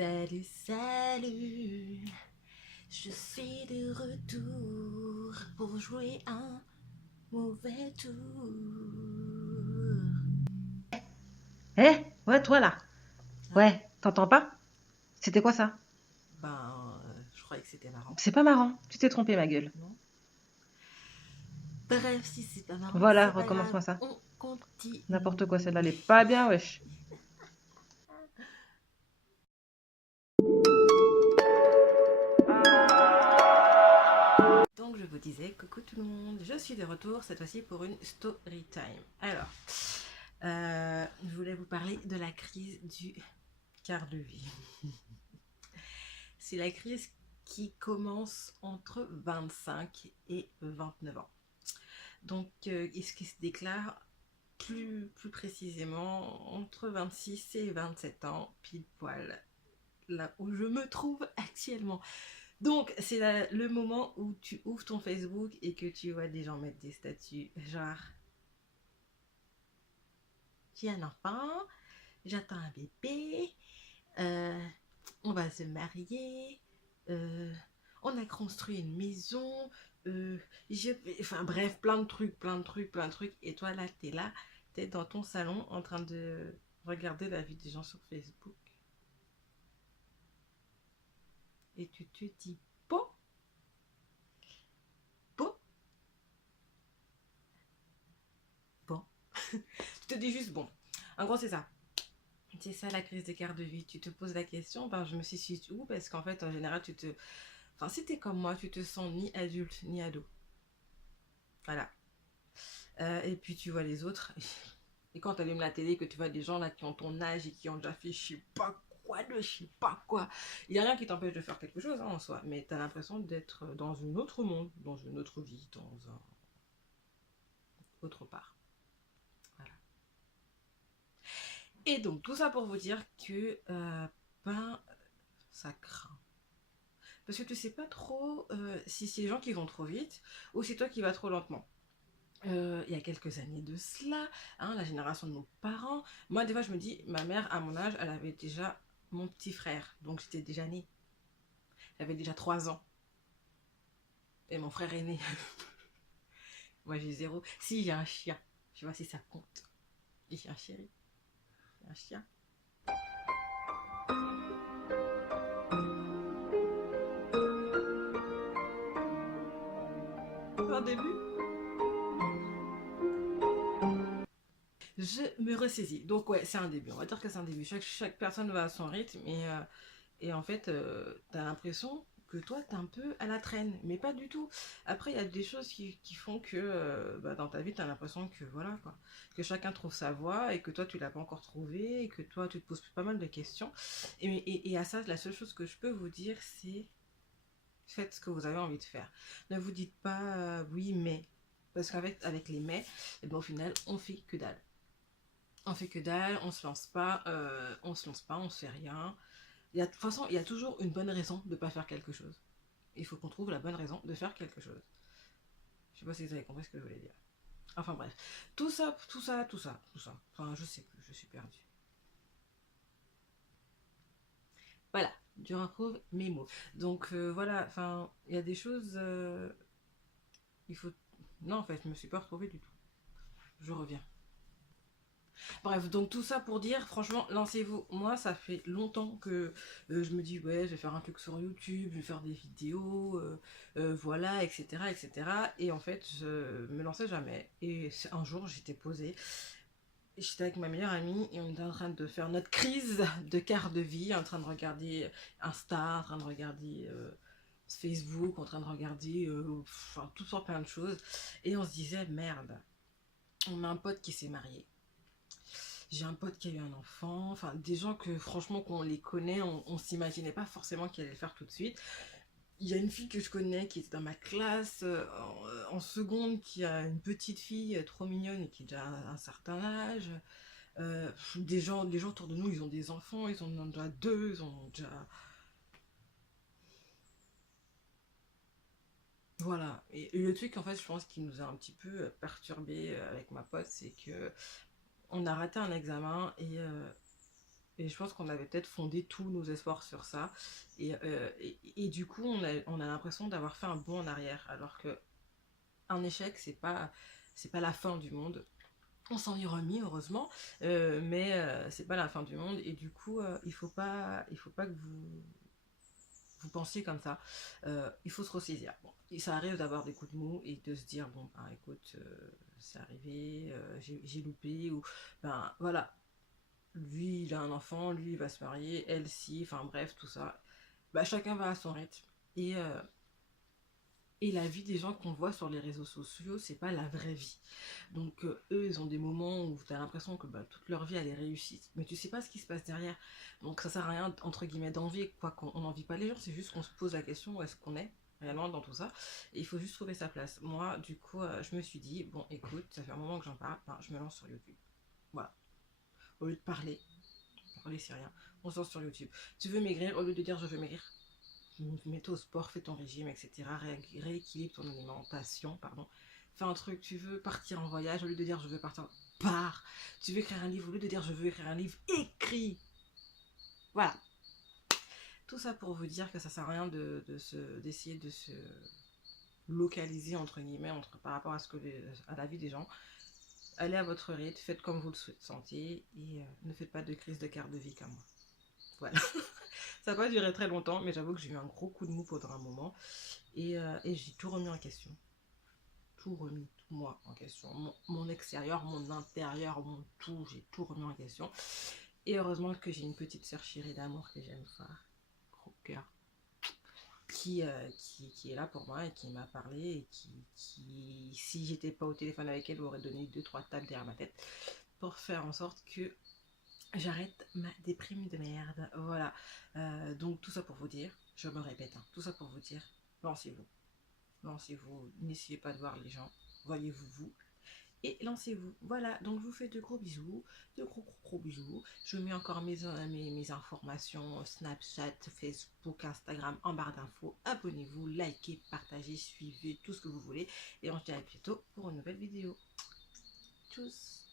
Salut, salut, je suis de retour pour jouer un mauvais tour. Ouais, toi là. Hein? Ouais, t'entends pas? C'était quoi ça? Je croyais que c'était marrant, C'est pas marrant. Tu t'es trompé, ma gueule. non? Bref, si c'est pas marrant, Voilà, c'est pas grave, recommence-moi ça. on continue. N'importe quoi, celle-là, elle est pas bien, wesh. Donc je vous disais, coucou tout le monde, je suis de retour cette fois-ci pour une story time. Alors, je voulais vous parler de la crise du quart de vie. C'est la crise qui commence entre 25 et 29 ans. Donc, ce qui se déclare plus précisément entre 26 et 27 ans, pile poil, là où je me trouve actuellement. Donc, c'est le moment où tu ouvres ton Facebook et que tu vois des gens mettre des statuts genre j'ai un enfant, j'attends un bébé, euh, on va se marier, euh, on a construit une maison, euh, enfin bref, plein de trucs, plein de trucs, plein de trucs. Et toi là, t'es dans ton salon en train de regarder la vie des gens sur Facebook. Et tu te dis, bon, bon, bon. Tu te dis juste, bon. En gros, c'est ça. C'est ça la crise d'écart de vie. Tu te poses la question, ben, je me suis située où? Parce qu'en fait, en général, Enfin, si t'es comme moi, tu te sens ni adulte ni ado. Voilà. Et puis tu vois les autres. Et quand tu allumes la télé, que tu vois des gens là qui ont ton âge et qui ont déjà fait je sais pas quoi de je sais pas quoi. Il n'y a rien qui t'empêche de faire quelque chose hein, en soi. Mais tu as l'impression d'être dans un autre monde, dans une autre vie, dans un autre part. Voilà. Et donc tout ça pour vous dire que ben ça craint. Parce que tu sais pas trop si c'est les gens qui vont trop vite ou c'est toi qui vas trop lentement. Il y a quelques années de cela, hein, la génération de nos parents. Moi, des fois, je me dis, ma mère, à mon âge, elle avait déjà mon petit frère. Donc, j'étais déjà née. J'avais déjà 3 ans. Et mon frère est né. Moi, j'ai zéro. Si, j'ai un chien. Je vois si ça compte. J'ai un chéri. J'ai un chien. Un début. Je me ressaisis. Donc, ouais, c'est un début. On va dire que c'est un début. Chaque personne va à son rythme. Et en fait, t'as l'impression que toi, t'es un peu à la traîne, mais pas du tout. Après, il y a des choses qui font que bah, dans ta vie, t'as l'impression que voilà, quoi, que chacun trouve sa voie et que toi, tu l'as pas encore trouvé et que toi, tu te poses pas mal de questions. Et à ça, la seule chose que je peux vous dire, c'est faites ce que vous avez envie de faire. Ne vous dites pas oui, mais. Parce qu'avec avec les mais, et ben, au final, on fait que dalle. On fait que dalle, on se lance pas, on se lance pas, on se fait rien. De toute façon, il y a toujours une bonne raison de ne pas faire quelque chose. Il faut qu'on trouve la bonne raison de faire quelque chose. Je sais pas si vous avez compris ce que je voulais dire. Enfin bref. Tout ça, tout ça, tout ça, tout ça. Enfin, je sais plus, je suis perdue. Voilà, je retrouve mes mots. Donc voilà, enfin, il y a des choses. Il faut. Non, en fait, je me suis pas retrouvée du tout. Je reviens. Bref, donc tout ça pour dire, franchement, lancez-vous. Moi, ça fait longtemps que je me dis, ouais, je vais faire un truc sur YouTube, je vais faire des vidéos, voilà, etc., etc. Et cetera. Et en fait, je me lançais jamais. Et un jour, j'étais posée, j'étais avec ma meilleure amie et on était en train de faire notre crise de quart de vie, en train de regarder Insta, en train de regarder Facebook, en train de regarder, enfin, toutes sortes plein de choses. Et on se disait, merde, on a un pote qui s'est marié. J'ai un pote qui a eu un enfant, enfin des gens que franchement qu'on les connaît, on s'imaginait pas forcément qu'ils allaient le faire tout de suite. Il y a une fille que je connais qui était dans ma classe en seconde, qui a une petite fille trop mignonne et qui a déjà un certain âge. Les gens autour de nous, ils ont des enfants, ils en ont déjà deux, ils en ont déjà... Voilà. Et le truc, en fait, je pense qui nous a un petit peu perturbé avec ma pote, c'est que on a raté un examen Et je pense qu'on avait peut-être fondé tous nos espoirs sur ça. Et du coup, on a l'impression d'avoir fait un bond en arrière. Alors que un échec, c'est pas la fin du monde. On s'en est remis, heureusement. Mais c'est pas la fin du monde. Et du coup, il faut pas que vous pensiez comme ça. Il faut se ressaisir. Bon, et ça arrive d'avoir des coups de mou et de se dire, bon, ben écoute, c'est arrivé, j'ai loupé. Ou, ben voilà, lui il a un enfant, lui il va se marier, elle si, enfin bref, tout ça. Bah, chacun va à son rythme. Et la vie des gens qu'on voit sur les réseaux sociaux, c'est pas la vraie vie. Donc eux, ils ont des moments où tu as l'impression que bah, toute leur vie elle est réussie, mais tu sais pas ce qui se passe derrière. Donc ça sert à rien entre guillemets d'envier, quoi qu'on n'envie pas les gens, c'est juste qu'on se pose la question où est-ce qu'on est réellement dans tout ça. Et il faut juste trouver sa place. Moi, du coup, je me suis dit, bon écoute, ça fait un moment que j'en parle, ben, je me lance sur YouTube. Voilà. Au lieu de parler c'est rien, on se lance sur YouTube. Tu veux maigrir, au lieu de dire je veux maigrir, mets-toi au sport, fais ton régime, etc. Rééquilibre ton alimentation, pardon. Fais un truc, tu veux partir en voyage, au lieu de dire je veux partir, pars. Tu veux écrire un livre, au lieu de dire je veux écrire un livre, écris. Voilà. Tout ça pour vous dire que ça sert à rien d'essayer de se localiser entre guillemets par rapport à la vie des gens. Allez à votre rythme, faites comme vous le sentez et ne faites pas de crise de carte de vie comme moi. Voilà. Ça n'a pas duré très longtemps, mais j'avoue que j'ai eu un gros coup de mou pendant un moment. Et j'ai tout remis en question. Tout remis, tout moi en question. Mon extérieur, mon intérieur, mon tout, j'ai tout remis en question. Et heureusement que j'ai une petite sœur chérie d'amour que j'aime fort, gros cœur, qui est là pour moi et qui m'a parlé et qui si j'étais pas au téléphone avec elle, m'aurait donné 2-3 tapes derrière ma tête pour faire en sorte que j'arrête ma déprime de merde. Voilà. Donc tout ça pour vous dire, je me répète, hein, tout ça pour vous dire, lancez-vous. Lancez-vous, n'essayez pas de voir les gens, voyez-vous vous et lancez-vous. Voilà, donc je vous fais de gros bisous, de gros bisous. Je mets encore mes informations Snapchat, Facebook, Instagram en barre d'infos. Abonnez-vous, likez, partagez, suivez tout ce que vous voulez. Et on se dit à bientôt pour une nouvelle vidéo. Tchuss.